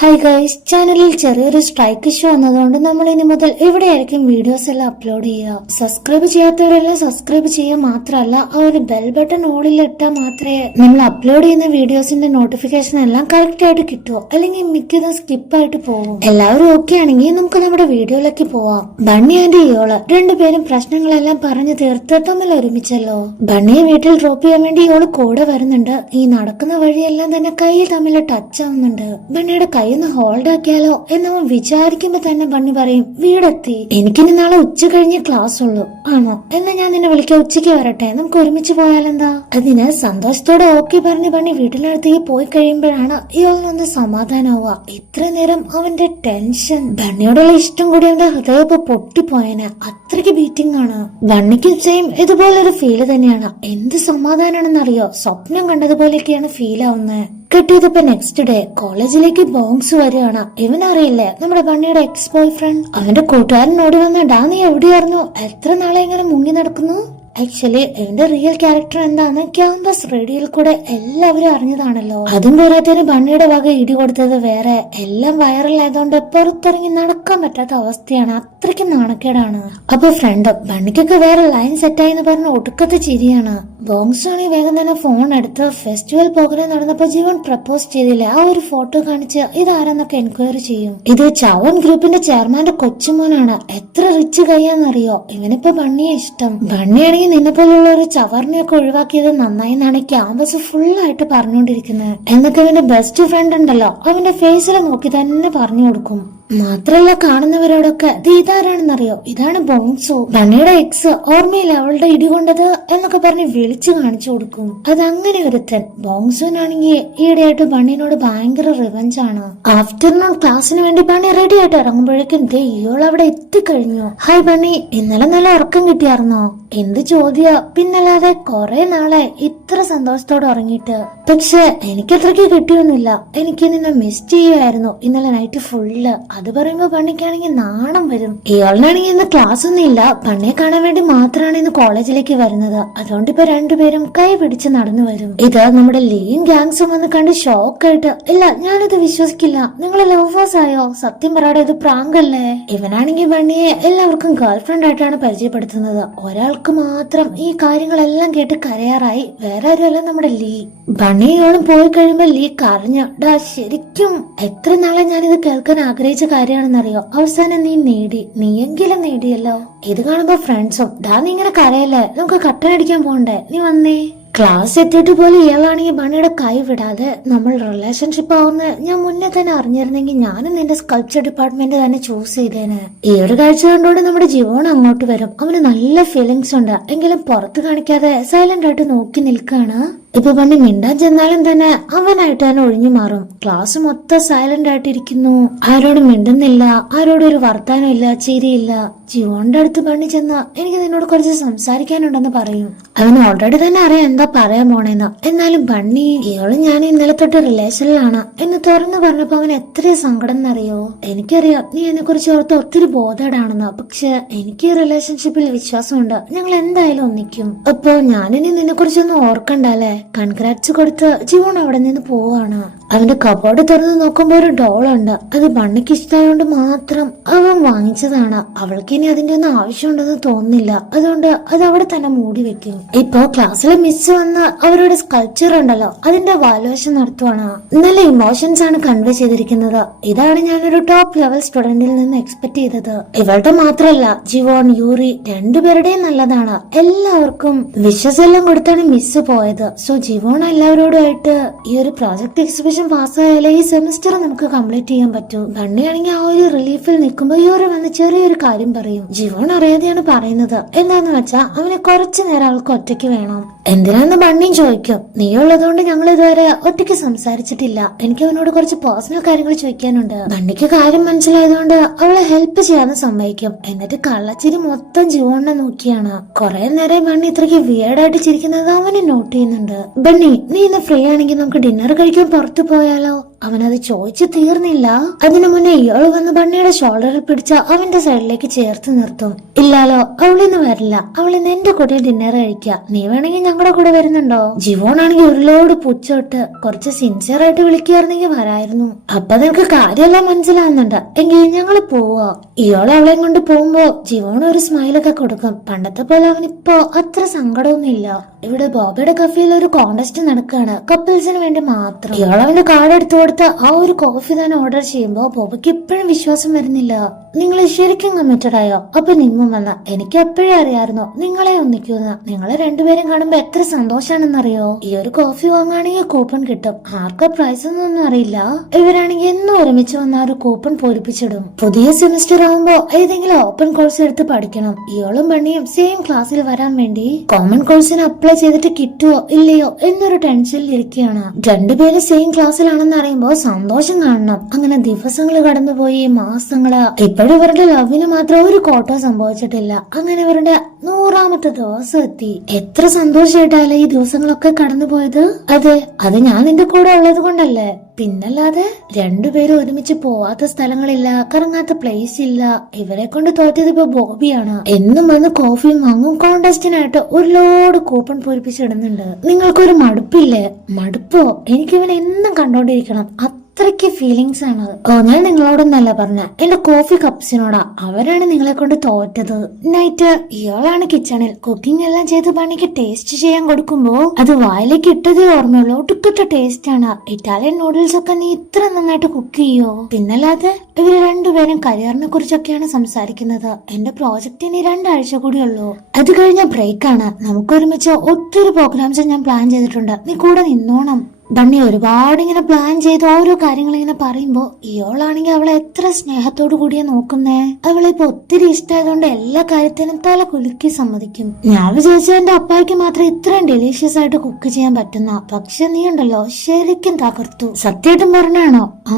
Hi guys ചാനലിൽ ചെറിയൊരു strike issue വന്നതുകൊണ്ട് നമ്മൾ ഇനി മുതൽ എവിടെയായിരിക്കും വീഡിയോസ് എല്ലാം അപ്ലോഡ് ചെയ്യുക. സബ്സ്ക്രൈബ് ചെയ്യാത്തവരെല്ലാം സബ്സ്ക്രൈബ് ചെയ്യുക മാത്രമല്ല ആ ഒരു ബെൽ ബട്ടൺ ഓളിൽ ഇട്ടാൽ മാത്രമേ നമ്മൾ അപ്ലോഡ് ചെയ്യുന്ന വീഡിയോസിന്റെ നോട്ടിഫിക്കേഷൻ എല്ലാം കറക്റ്റ് ആയിട്ട് കിട്ടുമോ അല്ലെങ്കിൽ മിക്കതും സ്കിപ്പ് ആയിട്ട് പോകും. എല്ലാവരും ഓക്കെ ആണെങ്കിൽ നമുക്ക് നമ്മുടെ വീഡിയോയിലേക്ക് പോവാം. ബണ്ണി ആൻഡ് ഇയോൾ രണ്ടുപേരും പ്രശ്നങ്ങളെല്ലാം പറഞ്ഞു തീർത്ത് തമ്മിൽ ഒരുമിച്ചല്ലോ. ബണ്ണിയെ വീട്ടിൽ ഡ്രോപ്പ് ചെയ്യാൻ വേണ്ടി ഇയോൾ കൂടെ വരുന്നുണ്ട്. ഈ നടക്കുന്ന വഴിയെല്ലാം തന്നെ കൈ തമ്മിൽ ടച്ച് ആവുന്നുണ്ട്. ബണ്ണിയുടെ കൈ ഒന്ന് ഹോൾഡ് ആക്കിയാലോ എന്നവൻ വിചാരിക്കുമ്പോ തന്നെ ബണ്ണി പറയും വീടെത്തി എനിക്കിനി നാളെ ഉച്ച കഴിഞ്ഞ് ക്ലാസ് ഉള്ളൂ. ആണോ? എന്നാ ഞാൻ നിന്നെ വിളിക്കാം ഉച്ചയ്ക്ക് വരട്ടെ. നമുക്ക് ഒരുമിച്ച് പോയാലെന്താ? അതിന് സന്തോഷത്തോടെ ഓക്കെ പറഞ്ഞ് ബണ്ണി വീട്ടിനടുത്തേക്ക് പോയി കഴിയുമ്പോഴാണ് ഇയാളിനൊന്ന് സമാധാനാവുക. ഇത്ര നേരം അവന്റെ ടെൻഷൻ ബണ്ണിയോടുള്ള ഇഷ്ടം കൂടി അവന്റെ ഹൃദയം പൊട്ടിപ്പോയനെ. അത്രയ്ക്ക് ബീറ്റിംഗ് ആണ്. ബണ്ണിക്ക് സെയിം ഇതുപോലൊരു ഫീൽ തന്നെയാണ്. എന്ത് സമാധാനാണെന്നറിയോ? സ്വപ്നം കണ്ടതുപോലെയൊക്കെയാണ് ഫീൽ ആവുന്നത് കിട്ടിയതിപ്പോ നെക്സ്റ്റ് ഡേ കോളേജിലേക്ക് ബോങ്സ് വരികയാണ്. ഇവനറിയില്ലേ നമ്മുടെ ബണ്ണിയുടെ എക്സ് ബോയ് ഫ്രണ്ട് അവന്റെ കൂട്ടുകാരൻ ഓടി വന്ന ഡാ നീ എവിടെയായിരുന്നു? എത്ര നാളെ ഇങ്ങനെ മുങ്ങി നടക്കുന്നു? ആക്ച്വലി എന്റെ റിയൽ ക്യാരക്ടർ എന്താന്ന് ക്യാമ്പസ് റേഡിയോയിൽ കൂടെ എല്ലാവരും അറിഞ്ഞതാണല്ലോ. അതും പോരാത്തതിന് ബണ്ണിയുടെ വക ഇടി കൊടുത്തത് വേറെ. എല്ലാം വൈറലായതുകൊണ്ട് പുറത്തിറങ്ങി നടക്കാൻ പറ്റാത്ത അവസ്ഥയാണ് അത്രയ്ക്ക് നാണക്കേടാണ്. അപ്പൊ ഫ്രണ്ട് ബണ്ണിക്കൊക്കെ വേറെ ലൈൻ സെറ്റായി എന്ന് പറഞ്ഞ ഒടുക്കത്തെ ചിരിയാണ്. ബോങ്സ് ആണെങ്കിൽ വേഗം തന്നെ ഫോൺ എടുത്ത് ഫെസ്റ്റിവൽ പ്രോഗ്രാം നടന്നപ്പോ ജീവൻ പ്രപ്പോസ് ചെയ്തില്ലേ. ആ ഒരു ഫോട്ടോ കാണിച്ച് ഇതാരെന്നൊക്കെ എൻക്വയറി ചെയ്യും. ഇത് ചവൻ ഗ്രൂപ്പിന്റെ ചെയർമാന്റെ കൊച്ചുമോനാണ്. എത്ര റിച്ച് കൈയാന്നറിയോ? ഇവനിപ്പോ ബണ്ണിയെ ഇഷ്ടം. ബണ്ണിയാണെങ്കിൽ നിന്നെ പോലുള്ള ഒരു ചവറിനെയൊക്കെ ഒഴിവാക്കിയത് നന്നായി എന്നാണ് ക്യാമ്പസ് ഫുൾ ആയിട്ട് പറഞ്ഞുകൊണ്ടിരിക്കുന്നത്. എന്നൊക്കെ ഇവന്റെ ബെസ്റ്റ് ഫ്രണ്ട് ഉണ്ടല്ലോ. അവന്റെ ഫേസിൽ നോക്കി തന്നെ പറഞ്ഞു കൊടുക്കും. മാത്രല്ല കാണുന്നവരോടൊക്കെ ഇത് ഇതാരാണെന്നറിയോ? ഇതാണ് ബോങ്സോ ബണ്ണിയുടെ എക്സ് ഓർമ്മയിൽ അവളുടെ ഇടി കൊണ്ടത് എന്നൊക്കെ പറഞ്ഞ് വിളിച്ചു കാണിച്ചു കൊടുക്കും. അത് അങ്ങനെ ഒരുത്തൻ ബോങ്സോനാണെങ്കിൽ ഈയിടെയായിട്ട് ബണ്ണിനോട് ഭയങ്കര റിവഞ്ച് ആണ്. ആഫ്റ്റർനൂൺ ക്ലാസ്സിന് വേണ്ടി ബണ്ണി റെഡി ആയിട്ട് ഇറങ്ങുമ്പോഴേക്കും ദേ ഇയോൾ അവിടെ എത്തിക്കഴിഞ്ഞു. ഹായ് ബണ്ണി ഇന്നലെ നല്ല ഉറക്കം കിട്ടിയായിരുന്നോ? എന്ത് ചോദ്യ? പിന്നല്ലാതെ കുറെ നാളെ ഇത്ര സന്തോഷത്തോടെ ഉറങ്ങിയിട്ട്. പക്ഷെ എനിക്ക് അത്രയ്ക്ക് കിട്ടിയൊന്നുമില്ല. എനിക്ക് നിന്നെ മിസ് ചെയ്യുമായിരുന്നു ഇന്നലെ നൈറ്റ് ഫുള്ള് അത് പറയുമ്പോ പണിക്കാണെങ്കിൽ നാണം വരും. ഇയാളിനാണെങ്കിൽ ഇന്ന് ക്ലാസ് ഒന്നും ഇല്ല. പണിയെ കാണാൻ വേണ്ടി മാത്രമാണ് ഇന്ന് കോളേജിലേക്ക് വരുന്നത്. അതുകൊണ്ട് ഇപ്പൊ രണ്ടുപേരും കൈ പിടിച്ച് നടന്നു വരും. ഇത് നമ്മുടെ ലീൻ ഗാങ്സും വന്ന് കണ്ട് ഷോക്ക് ആയിട്ട് ഇല്ല ഞാനിത് വിശ്വസിക്കില്ല. നിങ്ങൾ ലവേഴ്സ് ആയോ? സത്യം പറയാതെ ഇത് പ്രാങ്കല്ലേ? ഇവനാണെങ്കിൽ പണിയെ എല്ലാവർക്കും ഗേൾ ഫ്രണ്ട് ആയിട്ടാണ് പരിചയപ്പെടുത്തുന്നത്. ഒരാൾക്ക് മാത്രം ഈ കാര്യങ്ങളെല്ലാം കേട്ട് കരയാറായി വേറെ ആരുമല്ല നമ്മുടെ ലീ. ബണ്ണിയോളം പോയി കഴിയുമ്പോ ലീ കരഞ്ഞു ഡാ ശരിക്കും എത്ര നാളെ ഞാനിത് കേൾക്കാൻ ആഗ്രഹിച്ച കാര്യമാണെന്നറിയോ? അവസാനം നീ നേടി. നീയെങ്കിലും നേടിയല്ലോ. ഇത് കാണുമ്പോ ഫ്രണ്ട്സും ഡാ നീ ഇങ്ങനെ കരയല്ലേ? നമുക്ക് കട്ടനടിക്കാൻ പോണ്ടേ? നീ വന്നേ. ക്ലാസ് എത്തിയിട്ട് പോലും ഇയാളാണെങ്കിൽ ബണ്ണിയുടെ കൈ വിടാതെ നമ്മൾ റിലേഷൻഷിപ്പ് ആവുന്ന ഞാൻ മുന്നേ തന്നെ അറിഞ്ഞിരുന്നെങ്കിൽ ഞാനും നിന്റെ സ്കൾപ്ചർ ഡിപ്പാർട്ട്മെന്റ് തന്നെ ചൂസ് ചെയ്തേനെ. ഈ ഒരു കാഴ്ച കണ്ടുകൊണ്ട് നമ്മുടെ ജീവൻ അങ്ങോട്ട് വരും. അവന് നല്ല ഫീലിങ്സ് ഉണ്ട്. എങ്കിലും പുറത്ത് കാണിക്കാതെ സൈലന്റ് ആയിട്ട് നോക്കി നിൽക്കാണ് ഇപ്പൊ പണ്ട് മിണ്ടാൻ ചെന്നാലും തന്നെ അവനായിട്ട് തന്നെ ഒഴിഞ്ഞു മാറും ക്ലാസ് മൊത്തം സൈലന്റ് ആയിട്ടിരിക്കുന്നു. ആരോടും മിണ്ടുന്നില്ല. ആരോടും ഒരു വർത്താനം ഇല്ല ചിരിയില്ല. ജീവോന്റെ അടുത്ത് പണി ചെന്ന എനിക്ക് നിന്നോട് കുറച്ച് സംസാരിക്കാനുണ്ടെന്ന് പറയും. അവന് ഓൾറെഡി തന്നെ അറിയാം എന്താ പറയാൻ പോണേന്ന്. എന്നാലും ബണ്ണി ഇയാളും ഞാൻ ഇന്നലെ തൊട്ട് റിലേഷനിലാണ് എന്ന് തുറന്നു പറഞ്ഞപ്പോ അവൻ എത്ര സങ്കടം എന്നറിയോ? എനിക്കറിയാം നീ എന്നെ കുറിച്ച് ഓർത്ത് ഒത്തിരി ബോധേഡാണെന്ന് പക്ഷെ എനിക്ക് റിലേഷൻഷിപ്പിൽ വിശ്വാസമുണ്ട്. ഞങ്ങൾ എന്തായാലും ഒന്നിക്കും. അപ്പോ ഞാനിനി നിന്നെ കുറിച്ചൊന്നും ഓർക്കണ്ടല്ലേ കൺഗ്രാറ്റ്സ് കൊടുത്ത് ജീവൻ അവിടെ നിന്ന് പോവാണ്. അവന്റെ കബോർഡ് തുറന്ന് നോക്കുമ്പോ ഒരു ഡോളുണ്ട് അത് ബണ്ണയ്ക്ക് ഇഷ്ടമായോണ്ട് മാത്രം അവൻ വാങ്ങിച്ചതാണ്. അവൾക്ക് ഇനി അതിന്റെ ഒന്നും ആവശ്യമുണ്ടെന്ന് തോന്നുന്നില്ല. അതുകൊണ്ട് അത് അവിടെ തന്നെ മൂടി വെക്കും. ഇപ്പോ ക്ലാസ്സിലെ മിസ് വന്ന് അവരുടെ സ്കൾച്ചർ ഉണ്ടല്ലോ. അതിന്റെ വാലുവേഷൻ നടത്തുവാണ്. നല്ല ഇമോഷൻസ് ആണ് കൺവേ ചെയ്തിരിക്കുന്നത്. ഇതാണ് ഞാനൊരു ടോപ്പ് ലെവൽ സ്റ്റുഡന്റിൽ നിന്ന് എക്സ്പെക്ട് ചെയ്തത്. ഇവളുടെ മാത്രമല്ല ജിവോൺ യൂറി രണ്ടുപേരുടെയും നല്ലതാണ്. എല്ലാവർക്കും വിഷസ് എല്ലാം കൊടുത്താണ് മിസ് പോയത്. സോ ജിവോൺ എല്ലാവരോടുമായിട്ട് ഈ ഒരു പ്രോജക്ട് എക്സിബിഷൻ പാസ്സായാലേ ഈ സെമിസ്റ്റർ നമുക്ക് കംപ്ലീറ്റ് ചെയ്യാൻ പറ്റൂ. ബണ്ണിയാണെങ്കിൽ ആ ഒരു റിലീഫിൽ നിൽക്കുമ്പോൾ ഒരു വന്ന് ചെറിയൊരു കാര്യം പറയും. ജിവോൺ അറിയാതെയാണ് പറയുന്നത്. എന്താന്ന് വെച്ചാൽ അവനെ കുറച്ചു നേരം അവൾക്ക് ഒറ്റയ്ക്ക് വേണം. എന്തിനാന്ന് ബണ്ണിയും ചോദിക്കും. നീ ഉള്ളതുകൊണ്ട് ഞങ്ങൾ ഇതുവരെ ഒറ്റയ്ക്ക് സംസാരിച്ചിട്ടില്ല. എനിക്ക് അവനോട് കുറച്ച് പേഴ്സണൽ കാര്യങ്ങൾ ചോദിക്കാനുണ്ട്. ബണ്ണിക്ക് കാര്യം മനസ്സിലായതുകൊണ്ട് അവളെ ഹെൽപ്പ് ചെയ്യാന്ന് സമ്മതിക്കും. എന്നിട്ട് കള്ളച്ചിരി മൊത്തം ജീവനെ നോക്കിയാണ്. കുറെ നേരം ബണ്ണി ഇത്രയ്ക്ക് വിയേർഡായിട്ട് ചിരിക്കുന്നത് അവനെ നോട്ട് ചെയ്യുന്നുണ്ട്. ബണ്ണി നീ ഇന്ന് ഫ്രീ ആണെങ്കിൽ നമുക്ക് ഡിന്നർ കഴിക്കാൻ പുറത്തു പോയാലോ? അവനത് ചോദിച്ചു തീർന്നില്ല. അതിനു മുന്നേ ഇയാൾ വന്ന് ബണ്ണിയുടെ ഷോൾഡറിൽ പിടിച്ച അവന്റെ സൈഡിലേക്ക് ചേർത്ത് നിർത്തും. ഇല്ലാലോ അവളിന്ന് വരില്ല. അവളിന്ന് എന്റെ കൂടെ ഡിന്നർ കഴിക്കുക. നീ വേണമെങ്കിൽ ഞങ്ങളുടെ കൂടെ വരുന്നുണ്ടോ? ജീവോണാണെങ്കിൽ ഒരു ലോഡ് പുച്ചോട്ട് കുറച്ച് സിൻസിയർ ആയിട്ട് വിളിക്കുകയായിരുന്നെങ്കിൽ വരായിരുന്നു. അപ്പൊ നിനക്ക് കാര്യമെല്ലാം മനസ്സിലാവുന്നുണ്ട്. എങ്കിൽ ഞങ്ങൾ പോവാ. ഇയാളെ അവളെയും കൊണ്ട് പോകുമ്പോ ജീവോൺ ഒരു സ്മൈലൊക്കെ കൊടുക്കും. പണ്ടത്തെ പോലെ അവനിപ്പോ അത്ര സങ്കടമൊന്നുമില്ല. ഇവിടെ ബോബയുടെ കഫേയിൽ ഒരു കോണ്ടസ്റ്റ് നടക്കുകയാണ് കപ്പിൾസിന് വേണ്ടി മാത്രം. ഇയാൾ അവന്റെ കാർഡ് എടുത്തു കൊടുത്ത് ആ ഒരു കോഫി തന്നെ ഓർഡർ ചെയ്യുമ്പോ ബോബയ്ക്ക് എപ്പോഴും വിശ്വാസം വരുന്നില്ല. നിങ്ങൾ ശരിക്കും കമ്മിറ്റഡ് ആയോ? അപ്പൊ നിമ്മും വന്ന എനിക്ക് എപ്പോഴേ അറിയാമായിരുന്നു നിങ്ങളെ ഒന്നിക്കുന്ന നിങ്ങളെ രണ്ടുപേരും കാണുമ്പോ എത്ര സന്തോഷാണെന്നറിയോ? ഈ ഒരു കോഫി വാങ്ങുകയാണെങ്കിൽ കൂപ്പൺ കിട്ടും. ആർക്കാ പ്രൈസ് ഒന്നും അറിയില്ല. ഇവരാണെങ്കിൽ എന്നും ഒരുമിച്ച് വന്ന ഒരു കൂപ്പൺ പൂരിപ്പിച്ചിടും പുതിയ സെമിസ്റ്റർ ആവുമ്പോ ഏതെങ്കിലും ഓപ്പൺ കോഴ്സ് എടുത്ത് പഠിക്കണം. ഇയാളും പണിയും സെയിം ക്ലാസ്സിൽ വരാൻ വേണ്ടി കോമൺ കോഴ്സിന് അപ്ലൈ ചെയ്തിട്ട് കിട്ടുവോ ഇല്ലയോ എന്നൊരു ടെൻഷനിൽ ഇരിക്കുകയാണ്. രണ്ടുപേരും സെയിം ക്ലാസ്സിലാണെന്ന് അറിയുമ്പോ സന്തോഷം കാണണം. അങ്ങനെ ദിവസങ്ങൾ കടന്നുപോയി മാസങ്ങൾ. ഇപ്പോഴും ഇവരുടെ ലവിന് മാത്രം ഒരു കോട്ടോ സംഭവിച്ചിട്ടില്ല. അങ്ങനെ ഇവരുടെ നൂറാമത്തെ ദിവസം എത്തി. എത്ര സന്തോഷമായിട്ടല്ലേ ഈ ദിവസങ്ങളൊക്കെ കടന്നുപോയത്? അതെ അത് ഞാൻ നിന്റെ കൂടെ ഉള്ളത് കൊണ്ടല്ലേ? പിന്നല്ലാതെ രണ്ടുപേരും ഒരുമിച്ച് പോവാത്ത സ്ഥലങ്ങളില്ല കറങ്ങാത്ത പ്ലേസ് ഇല്ല. ഇവരെ കൊണ്ട് തോറ്റത് ഇപ്പൊ ബോബിയാണ്. എന്നും വന്ന് കോഫിയും വാങ്ങും കോണ്ടസ്റ്റിനായിട്ട് ഒരു ലോഡ് കൂപ്പൺ പൂരിപ്പിച്ചിടുന്നുണ്ട് നിങ്ങൾക്കൊരു മടുപ്പില്ലേ? മടുപ്പോ? എനിക്ക് ഇവനെ എന്നും കണ്ടോണ്ടിരിക്കണം. അത്രയ്ക്ക് ഫീലിങ്സ് ആണ്. ഓ ഞാൻ നിങ്ങളോടൊന്നല്ല പറഞ്ഞ. എന്റെ കോഫി കപ്സിനോടാ അവരാണ് നിങ്ങളെ കൊണ്ട് തോറ്റത്. നൈറ്റ് ഇയാളാണ് കിച്ചണിൽ കുക്കിംഗ് എല്ലാം ചെയ്ത് പണിക്ക് ടേസ്റ്റ് ചെയ്യാൻ കൊടുക്കുമ്പോ അത് വായിലേക്ക് ഇട്ടതേ ഓർമ്മയുള്ളൂ. ഒട്ടുക്കിട്ട ടേസ്റ്റ് ആണ്. ഇറ്റാലിയൻ നൂഡിൽസ് ഒക്കെ നീ ഇത്ര നന്നായിട്ട് കുക്ക് ചെയ്യോ? പിന്നല്ലാതെ ഇവർ രണ്ടുപേരും കരിയറിനെ കുറിച്ചൊക്കെയാണ് സംസാരിക്കുന്നത്. എന്റെ പ്രോജക്റ്റ് ഇനി രണ്ടാഴ്ച കൂടി ഉള്ളൂ അത് കഴിഞ്ഞ ബ്രേക്ക് ആണ്. നമുക്ക് ഒരുമിച്ച് ഒത്തിരി പ്രോഗ്രാംസ് ഞാൻ പ്ലാൻ ചെയ്തിട്ടുണ്ട്. നീ കൂടെ നിന്നോണം. ബണ്ണി ഒരുപാട് ഇങ്ങനെ പ്ലാൻ ചെയ്ത് ഓരോ കാര്യങ്ങൾ ഇങ്ങനെ പറയുമ്പോ ഇയാളാണെങ്കിൽ അവളെ എത്ര സ്നേഹത്തോടു കൂടിയാ നോക്കുന്നേ? അവളെ ഇപ്പൊ ഒത്തിരി ഇഷ്ടമായതുകൊണ്ട് എല്ലാ കാര്യത്തിനും തല കുലുക്കി സമ്മതിക്കും. ഞാൻ വിചാരിച്ച എന്റെ അപ്പായ്ക്ക് മാത്രം ഇത്രയും ഡെലീഷ്യസ് ആയിട്ട് കുക്ക് ചെയ്യാൻ പറ്റുന്ന പക്ഷെ നീ ഉണ്ടല്ലോ ശരിക്കും തകർത്തു. സത്യമായിട്ടും പറഞ്ഞാണോ? ആ.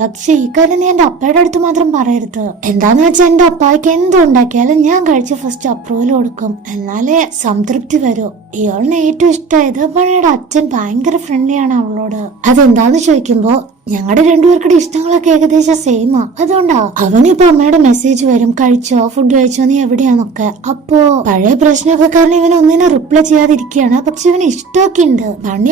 പക്ഷെ ഈ കാര്യം എന്റെ അപ്പയുടെ അടുത്ത് മാത്രം പറയരുത്. എന്താന്ന് വെച്ചാൽ എന്റെ അപ്പായ്ക്ക് എന്തുണ്ടാക്കിയാലും ഞാൻ കഴിച്ച ഫസ്റ്റ് അപ്രൂവൽ കൊടുക്കും. എന്നാലേ സംതൃപ്തി വരൂ. ഇയാളിന് ഏറ്റവും ഇഷ്ടമായത് പണിയുടെ അച്ഛൻ ഭയങ്കര ഫ്രണ്ട്ലിയാണ് അവളോട്. അതെന്താന്ന് ചോദിക്കുമ്പോ ഞങ്ങളുടെ രണ്ടുപേർക്കുടെ ഇഷ്ടങ്ങളൊക്കെ ഏകദേശം സെയിമാ അതുകൊണ്ടാ അവനിപ്പോ അമ്മയുടെ മെസ്സേജ് വരും കഴിച്ചോ ഫുഡ് കഴിച്ചോ നീ എവിടെയാന്നൊക്കെ. അപ്പോ പഴയ പ്രശ്നമൊക്കെ കാരണം ഇവൻ ഒന്നിനെ റിപ്ലൈ ചെയ്യാതിരിക്കുകയാണ് പക്ഷെ ഇവന് ഇഷ്ടമൊക്കെ ഉണ്ട്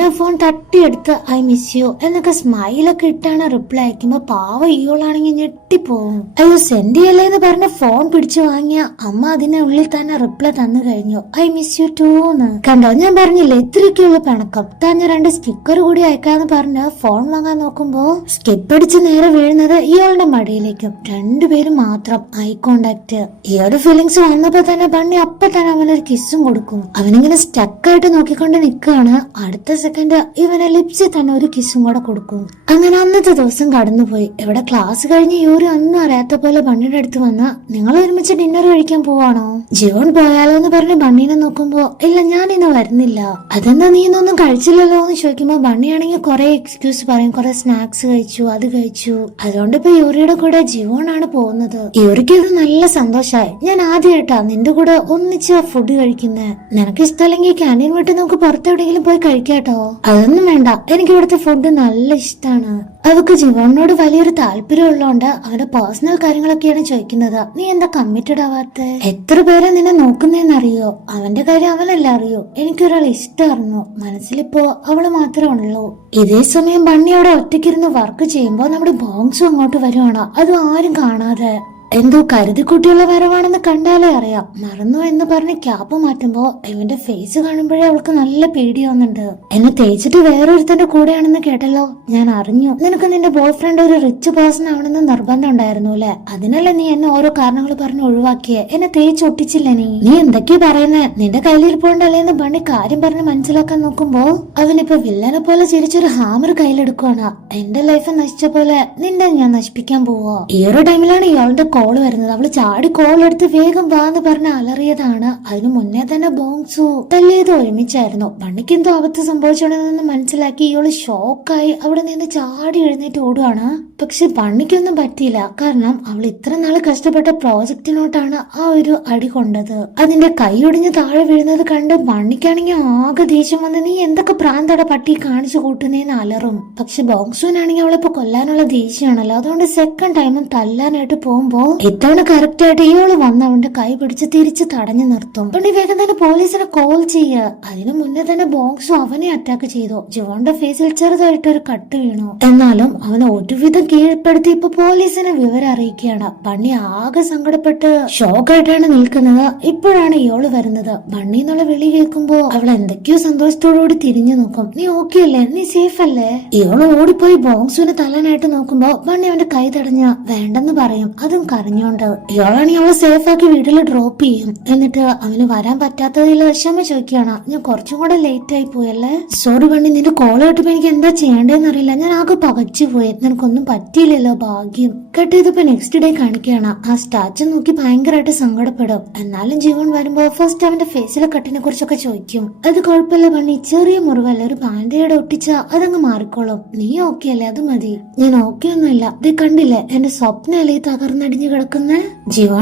ആ ഫോൺ തട്ടിയെടുത്ത് ഐ മിസ് യു എന്നൊക്കെ സ്മൈലൊക്കെ ഇട്ടാണ് റിപ്ലൈ അയക്കുമ്പോ പാവ ഇയോളാണെങ്കിൽ ഞെട്ടിപ്പോവും. അയ്യോ സെൻഡ് ചെയ്യല്ലേ എന്ന് പറഞ്ഞ ഫോൺ പിടിച്ചു വാങ്ങിയ അമ്മ അതിന്റെ ഉള്ളിൽ തന്നെ റിപ്ലൈ തന്നു കഴിഞ്ഞു. ഐ മിസ് യു ടൂന്ന് കണ്ടോ ഞാൻ പറഞ്ഞില്ലേ എത്രയൊക്കെയുള്ള പിണക്കം. താൻ രണ്ട് സ്റ്റിക്കർ കൂടി അയക്കാന്ന് പറഞ്ഞ് ഫോൺ വാങ്ങാൻ നോക്കുമ്പോ സ്കിപ്പ് അടിച്ച് നേരെ വീഴുന്നത് ഇയാളുടെ മടിയിലേക്കും. രണ്ടുപേരും മാത്രം ഐ കോണ്ടാക്ട് ഈ ഒരു ഫീലിങ്സ് വന്നപ്പോ തന്നെ ബണ്ണി അപ്പൊ തന്നെ അവനൊരു കിസ്സും കൊടുക്കും. അവനിങ്ങനെ സ്റ്റക്കായിട്ട് നോക്കിക്കൊണ്ട് നിൽക്കുകയാണ്. അടുത്ത സെക്കൻഡ് ഇവനെ ലിപ്സിൽ തന്നെ ഒരു കിസ്സും കൂടെ കൊടുക്കും. അങ്ങനെ അന്നത്തെ ദിവസം കടന്നുപോയി. ഇവിടെ ക്ലാസ് കഴിഞ്ഞ് യൂറി ഒന്നും അറിയാത്ത പോലെ ബണ്ണിയുടെ അടുത്ത് വന്ന നിങ്ങൾ ഒരുമിച്ച് ഡിന്നർ കഴിക്കാൻ പോവാണോ? ജീവൻ പോയാലോ എന്ന് പറഞ്ഞ് ബണ്ണീനെ നോക്കുമ്പോ ഇല്ല ഞാൻ ഇന്ന് വരുന്നില്ല. അതെന്താ നീ ഇന്നൊന്നും കഴിച്ചില്ലല്ലോ? എന്ന് ചോദിക്കുമ്പോ ബണ്ണിയാണെങ്കിൽ കുറെ എക്സ്ക്യൂസ് പറയും കുറെ സ്നാക്സ് കഴിച്ചു അത് കഴിച്ചു. അതുകൊണ്ട് ഇപ്പൊ യൂറിയുടെ കൂടെ ജീവനാണ് പോകുന്നത്. യൂറിക്ക് ഇത് നല്ല സന്തോഷായി. ഞാൻ ആദ്യമായിട്ടാ നിന്റെ കൂടെ ഒന്നിച്ച് ഫുഡ് കഴിക്കുന്നത് നിനക്ക് ഇഷ്ടമല്ലെങ്കിൽ ക്യാന്റീൻ വിട്ട് നമുക്ക് പുറത്തെവിടെയെങ്കിലും പോയി കഴിക്കാട്ടോ. അതൊന്നും വേണ്ട. എനിക്ക് ഇവിടുത്തെ ഫുഡ് നല്ല ഇഷ്ടമാണ് അവക്ക് ജീവനോട് വലിയൊരു താല്പര്യം ഉള്ളതുകൊണ്ട് അവന്റെ പേഴ്സണൽ കാര്യങ്ങളൊക്കെയാണ് ചോദിക്കുന്നത്. നീ എന്താ കമ്മിറ്റഡ് ആവാത്ത? എത്ര പേരെ നിന്നെ നോക്കുന്നതെന്നറിയോ അവന്റെ കാര്യം അവനല്ല അറിയോ. എനിക്കൊരാൾ ഇഷ്ടമായിരുന്നു. മനസ്സിലിപ്പോ അവൾ മാത്രമേ ഉള്ളൂ. ഇതേ സമയം ബണ്ണി അവിടെ ഒറ്റയ്ക്കിരുന്ന് വർക്ക് ചെയ്യുമ്പോൾ നമ്മുടെ ബോങ്സും അങ്ങോട്ട് വരുവാണ്. അതും ആരും കാണാതെ. എന്തോ കരുതിക്കുട്ടിയുള്ള വരവാണെന്ന് കണ്ടാലേ അറിയാം. മറന്നു എന്ന് പറഞ്ഞ് ക്യാപ്പ് മാറ്റുമ്പോ ഇവന്റെ ഫേസ് കാണുമ്പോഴേ അവൾക്ക് നല്ല പേടി പേടിയാവുന്നുണ്ട് എന്നെ തേച്ചിട്ട് വേറൊരുത്തന്റെ കൂടെയാണെന്ന് കേട്ടല്ലോ? ഞാൻ അറിഞ്ഞു. നിനക്ക് നിന്റെ ബോയ് ഫ്രണ്ട് ഒരു റിച്ച് പേഴ്സൺ ആവണമെന്ന് നിർബന്ധം ഉണ്ടായിരുന്നു അല്ലെ? അതിനല്ലേ നീ എന്നെ ഓരോ കാരണങ്ങൾ പറഞ്ഞ് ഒഴിവാക്കിയേ? എന്നെ തേച്ച് ഒട്ടിച്ചില്ല നീ? നീ എന്തൊക്കെയാ പറയുന്നേ? നിന്റെ കയ്യിലിരിപ്പുണ്ടല്ലേ എന്ന് പണി കാര്യം പറഞ്ഞ് മനസ്സിലാക്കാൻ നോക്കുമ്പോ അവനിപ്പോ വില്ലനെ പോലെ ചിരിച്ചൊരു ഹാമർ കയ്യിലെടുക്കുവാണ്. എന്റെ ലൈഫ് നശിച്ച പോലെ നിന്റെ ഞാൻ നശിപ്പിക്കാൻ പോവോ. ഈ ഒരു ടൈമിലാണ് ഇയാളുടെ കോൾ വരുന്നത്. അവൾ ചാടി കോൾ എടുത്ത് വേഗം വാന്ന് പറഞ്ഞ് അലറിയതാണ്. അതിനു മുന്നേ തന്നെ ബോങ്സു തല്ലിയത് ഒരുമിച്ചായിരുന്നു. പണിക്ക് എന്തോ ആപത്ത് സംഭവിച്ചോണെന്ന് മനസ്സിലാക്കി ഇവൾ ഷോക്കായി അവിടെ നിന്ന് ചാടി എഴുന്നേറ്റ് ഓടുകയാണ് പക്ഷെ പണിക്കൊന്നും പറ്റിയില്ല. കാരണം അവൾ ഇത്ര നാൾ കഷ്ടപ്പെട്ട പ്രോജക്റ്റിനോട്ടാണ് ആ ഒരു അടി കൊണ്ടത്. അതിന്റെ കൈ ഒടിഞ്ഞ് താഴെ വീഴുന്നത് കണ്ട് പണിക്കാണെങ്കിൽ ആകെ ദേഷ്യം വന്ന് നീ എന്തൊക്കെ പ്രാന്തട പട്ടി കാണിച്ചു കൂട്ടുന്നേന്ന് അലറും. പക്ഷെ ബോങ്സുവിനാണെങ്കിൽ അവളിപ്പോ കൊല്ലാനുള്ള ദേഷ്യമാണല്ലോ അതുകൊണ്ട് സെക്കൻഡ് ടൈമും തല്ലാനായിട്ട് പോകുമ്പോ ഇത്തവണ കറക്റ്റ് ആയിട്ട് ഇയാൾ വന്ന് അവന്റെ കൈ പിടിച്ച് തിരിച്ച് തടഞ്ഞു നിർത്തും. അതുകൊണ്ട് വേഗം തന്നെ പോലീസിനെ കോൾ ചെയ്യുക. അതിനു മുന്നേ തന്നെ ബോക്സും അവനെ അറ്റാക്ക് ചെയ്തു. ജോണിന്റെ ഫേസിൽ ചെറുതായിട്ട് ഒരു കട്ട് വീണു. എന്നാലും അവനെ ഒരുവിധം കീഴ്പ്പെടുത്തി ഇപ്പൊ പോലീസിനെ വിവരം അറിയിക്കുകയാണ്. ബണ്ണി ആകെ സങ്കടപ്പെട്ട് ഷോക്കായിട്ടാണ് നിൽക്കുന്നത്. ഇപ്പോഴാണ് ഇയാൾ വരുന്നത്. ബണ്ണി എന്നുള്ള വിളി കേൾക്കുമ്പോ അവൾ എന്തൊക്കെയോ സന്തോഷത്തോടുകൂടി തിരിഞ്ഞു നോക്കും. നീ ഓക്കെ അല്ലേ? നീ സേഫ് അല്ലേ? ഇയാൾ ഓടിപ്പോയി ബോക്സുവിനെ തല്ലാനായിട്ട് നോക്കുമ്പോ ബണ്ണി അവന്റെ കൈ തടഞ്ഞ വേണ്ടെന്ന് പറയും. അതും കരഞ്ഞോണ്ട് ഇയാളാണ് അവളെ സേഫ് ആക്കി വീട്ടിൽ ഡ്രോപ്പ് ചെയ്യും. എന്നിട്ട് അവന് വരാൻ പറ്റാത്തതിൽ വിഷമ ചോദിക്കുകയാണ്. ഞാൻ കുറച്ചും കൂടെ ലേറ്റ് ആയി പോയല്ലേ? സോറി പണ്ടി നിന്റെ കോൾ കിട്ടുമ്പോ എനിക്ക് എന്താ ചെയ്യേണ്ടതെന്ന് അറിയില്ല. ഞാൻ ആകെ പകച്ചു പോയി. നിനക്കൊന്നും പറ്റിയില്ലല്ലോ ഭാഗ്യം. കേട്ടോ ഇതിപ്പോ നെക്സ്റ്റ് ഡേ കാണിക്കുകയാണ്. ആ സ്റ്റാച്ചു നോക്കി ഭയങ്കരമായിട്ട് സങ്കടപ്പെടും. എന്നാലും ജീവൻ വരുമ്പോ ഫസ്റ്റ് അവന്റെ ഫേസിലെ കട്ടിനെ കുറിച്ചൊക്കെ ചോദിക്കും. അത് കുഴപ്പമില്ല പണി ചെറിയ മുറിവല്ല ഒരു പാൻഡേഡ് ഒട്ടിച്ച അതങ്ങ് മാറിക്കോളും. നീ ഓക്കെ അല്ലേ? അത് മതി. ഞാൻ ഓക്കെ ഒന്നുമില്ല. ഇത് കണ്ടില്ലേ? എന്റെ സ്വപ്നല്ലേ തകർന്നടിഞ്ഞു കിടക്കുന്ന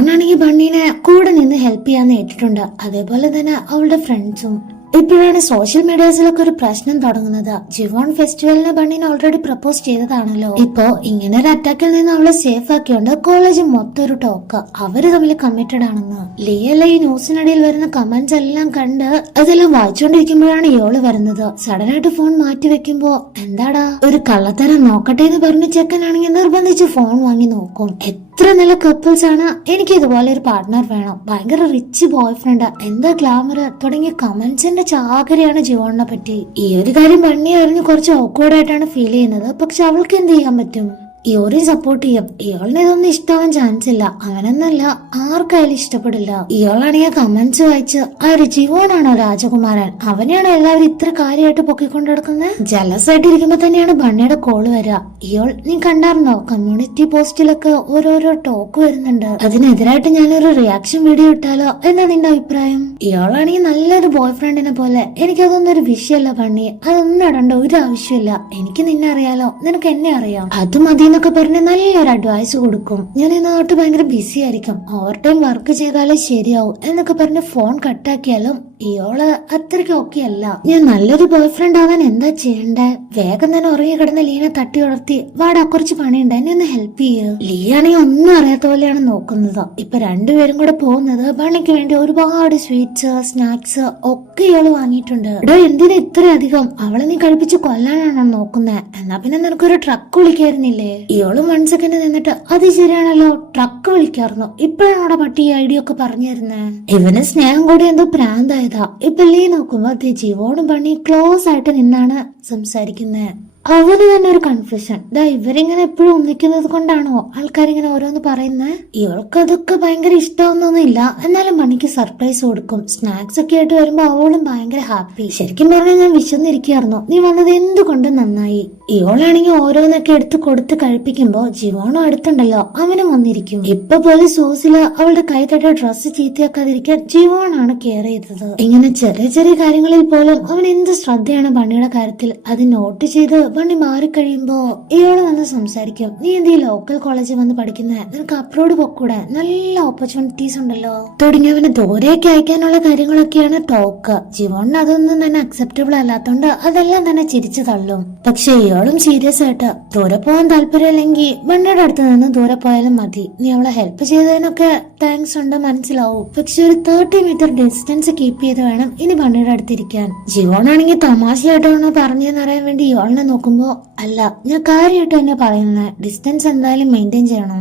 ആണെങ്കിൽ ബണ്ണീനെ കൂടെ നിന്ന് ഹെൽപ്പ് ചെയ്യാന്ന് ഏറ്റിട്ടുണ്ട് അതേപോലെ തന്നെ അവളുടെ ഫ്രണ്ട്സും ഇപ്പോഴാണ് സോഷ്യൽ മീഡിയാസിലൊക്കെ ഒരു പ്രശ്നം തുടങ്ങുന്നത്. ജിവോൺ ഫെസ്റ്റിവലിന് ബണ്ണിന് ഓൾറെഡി പ്രപ്പോസ് ചെയ്തതാണല്ലോ. ഇപ്പോ ഇങ്ങനെ ഒരു അറ്റാക്കിൽ നിന്ന് അവളെ സേഫ് ആക്കിയോണ്ട് കോളേജ് മൊത്തം ഒരു ടോക്ക് അവർ തമ്മിൽ കമ്മിറ്റഡ് ആണെന്ന്. ലിയല്ല ഈ ന്യൂസിനിടയിൽ വരുന്ന കമന്റ്സ് എല്ലാം കണ്ട് അതെല്ലാം വായിച്ചുകൊണ്ടിരിക്കുമ്പോഴാണ് ഇയോൾ വരുന്നത്. സഡൻ ആയിട്ട് ഫോൺ മാറ്റി വെക്കുമ്പോ എന്താടാ? ഒരു കള്ളത്തരം നോക്കട്ടെ എന്ന് പറഞ്ഞ ചെക്കനാണെങ്കിൽ നിർബന്ധിച്ച് ഫോൺ വാങ്ങി നോക്കും. എത്ര നല്ല കപ്പിൾസ് ആണ്. എനിക്ക് ഇതുപോലെ ഒരു പാർട്ട്ണർ വേണം. ഭയങ്കര റിച്ച് ബോയ് ഫ്രണ്ട് എന്താ ഗ്ലാമർ തുടങ്ങിയ കമന്റ്സിന്റെ ചാകരയാണ് ജീവോണിനെ പറ്റി ഈ ഒരു കാര്യം ബണ്ണി അറിഞ്ഞ് കുറച്ച് ഓക്കോർഡായിട്ടാണ് ഫീൽ ചെയ്യുന്നത്. പക്ഷെ അവൾക്ക് എന്ത് ചെയ്യാൻ പറ്റും? ഇയോറി സപ്പോർട്ട് ചെയ്യും. ഇയാളിനെ ഇതൊന്നും ഇഷ്ടമാവാൻ ചാൻസ് ഇല്ല. അവനെന്നല്ല ആർക്കായാലും ഇഷ്ടപ്പെടില്ല. ഇയാളാണ് ഇയാളാണെങ്കിൽ കമന്റ്സ് വായിച്ച് ആ ഒരു ജീവനാണോ രാജകുമാരൻ? അവനെയാണ് എല്ലാവരും ഇത്ര കാര്യമായിട്ട് പൊക്കിക്കൊണ്ട് നടക്കുന്നത്? ജലസായിട്ടിരിക്കുമ്പോ തന്നെയാണ് ബണ്ണിയുടെ കോൾ വരിക. ഇയാൾ നീ കണ്ടായിരുന്നോ? കമ്മ്യൂണിറ്റി പോസ്റ്റിലൊക്കെ ഓരോരോ ടോക്ക് വരുന്നുണ്ട്. അതിനെതിരായിട്ട് ഞാനൊരു റിയാക്ഷൻ വീഡിയോ ഇട്ടാലോ? എന്നാ നിന്റെ അഭിപ്രായം? ഇയാളാണെങ്കിൽ നല്ലൊരു ബോയ് ഫ്രണ്ടിനെ പോലെ. എനിക്കതൊന്നും ഒരു വിഷയമല്ല ബണ്ണി. അതൊന്നും ഇടണ്ട ഒരു ആവശ്യമില്ല. എനിക്ക് നിന്നെ അറിയാലോ. നിനക്ക് എന്നെ അറിയാം. അത് മതി എന്നൊക്കെ പറഞ്ഞ് നല്ലൊരു അഡ്വൈസ് കൊടുക്കും. ഞാൻ നാട്ട് ഭയങ്കര ബിസി ആയിരിക്കും. ഓവർ ടൈം വർക്ക് ചെയ്താലേ ശരിയാവും എന്നൊക്കെ പറഞ്ഞ് ഫോൺ കട്ടാക്കിയാലും ഇയോൾ അത്രയ്ക്ക് ഓക്കെ അല്ല. ഞാൻ നല്ലൊരു ബോയ് ഫ്രണ്ട് ആവാൻ എന്താ ചെയ്യണ്ടേ? വേഗം തന്നെ ഉറങ്ങി കിടന്ന ലീനെ തട്ടി ഉണർത്തി വാടാ കുറച്ച് പണിയുണ്ട് എന്നെ ഒന്ന് ഹെൽപ്പ് ചെയ്യ്. ലീയാണെങ്കിൽ ഒന്നും അറിയാത്ത പോലെയാണ് നോക്കുന്നത്. ഇപ്പൊ രണ്ടുപേരും കൂടെ പോകുന്നത് ബണ്ണിക്ക് വേണ്ടി ഒരുപാട് സ്വീറ്റ്സ് സ്നാക്സ് ഒക്കെ ഇയാൾ വാങ്ങിയിട്ടുണ്ട്. ഇടോ എന്തിനാ ഇത്രയധികം അവളെ നീ കഴിപ്പിച്ച് കൊല്ലാനാണോ നോക്കുന്നേ? എന്നാ പിന്നെ നിനക്കൊരു ട്രക്ക് വിളിക്കായിരുന്നില്ലേ? ഇയാളും വൺ സെക്കൻഡ് നിന്നിട്ട് അത് ശരിയാണല്ലോ ട്രക്ക് വിളിക്കാറുന്നു ഇപ്പോഴാണ് പട്ടി ഐഡിയ ഒക്കെ പറഞ്ഞു തരുന്നേ ഇവന് സ്നേഹം കൂടി എന്തോ പ്രാന്തായതാ ഇപ്പൊ ലീ നോക്കുമ്പോ ദേ ജീവോണും പണി ക്ലോസ് ആയിട്ട് നിന്നാണ് സംസാരിക്കുന്നത് അവന് തന്നെ ഒരു കൺഫ്യൂഷൻ ദാ ഇവരിങ്ങനെ എപ്പോഴും ഒന്നിക്കുന്നത് കൊണ്ടാണോ ആൾക്കാരിങ്ങനെ ഓരോന്ന് പറയുന്നത് ഇവൾക്കതൊക്കെ ഭയങ്കര ഇഷ്ടമൊന്നുമില്ല എന്നാലും മണിക്ക് സർപ്രൈസ് കൊടുക്കും. സ്നാക്സ് ഒക്കെ ആയിട്ട് വരുമ്പോ അവളും ഭയങ്കര ഹാപ്പി ശരിക്കും പറഞ്ഞാൽ ഞാൻ വിശന്നിരിക്കുകയായിരുന്നു. നീ വന്നത് എന്തുകൊണ്ട് നന്നായി? ഇവളാണെങ്കിൽ ഓരോന്നൊക്കെ എടുത്ത് കൊടുത്ത് കഴിപ്പിക്കുമ്പോ ജീവോണോ അടുത്തുണ്ടല്ലോ. അവനും വന്നിരിക്കും. ഇപ്പൊ പോലും സോസിൽ അവളുടെ കൈ തട്ടിയ ഡ്രസ്സ് ചീത്തയാക്കാതിരിക്കാൻ ജീവോണാണ് കെയർ ചെയ്തത്. ഇങ്ങനെ ചെറിയ ചെറിയ കാര്യങ്ങളിൽ പോലും അവൻ എന്ത് ശ്രദ്ധയാണ് പണിയുടെ കാര്യത്തിൽ? അത് നോട്ട് ചെയ്ത് ബണ്ണി മാറിക്കഴിയുമ്പോ ഇയാളെ വന്ന് സംസാരിക്കും. നീ എന്ത് ഈ ലോക്കൽ കോളേജിൽ വന്ന് പഠിക്കുന്നത് നിനക്ക് അബ്രോഡ് പൊക്കൂടെ? നല്ല ഓപ്പർച്യൂണിറ്റീസ് ഉണ്ടല്ലോ. തുടങ്ങി അവന് ദൂരേക്ക് അയക്കാനുള്ള കാര്യങ്ങളൊക്കെയാണ് ടോക്ക് ജീവണ് അതൊന്നും തന്നെ അക്സെപ്റ്റബിൾ അല്ലാത്തോണ്ട് അതെല്ലാം തന്നെ ചിരിച്ചു തള്ളും. പക്ഷെ ഇയാളും സീരിയസ് ആയിട്ട് ദൂരെ പോകാൻ താല്പര്യമില്ലെങ്കിൽ ബണ്ണിയുടെ അടുത്ത് നിന്ന് ദൂരെ പോയാലും മതി. നീ അവളെ ഹെൽപ്പ് ചെയ്തതിനൊക്കെ താങ്ക്സ് ഉണ്ട് മനസ്സിലാവും. പക്ഷെ ഒരു തേർട്ടി മീറ്റർ ഡിസ്റ്റൻസ് കീപ്പ് ചെയ്ത് വേണം ഇനി ബണ്ണിയുടെ അടുത്തിരിക്കാൻ ജീവോണാണെങ്കിൽ തമാശയായിട്ടാണോ പറഞ്ഞതെന്ന് അറിയാൻ വേണ്ടി ഇയാളിനെ നോക്കുമ്പോ അല്ല ഞാൻ കാര്യമായിട്ട് തന്നെ പറയുന്നത് ഡിസ്റ്റൻസ് എന്തായാലും മെയിന്റെയിൻ ചെയ്യണം.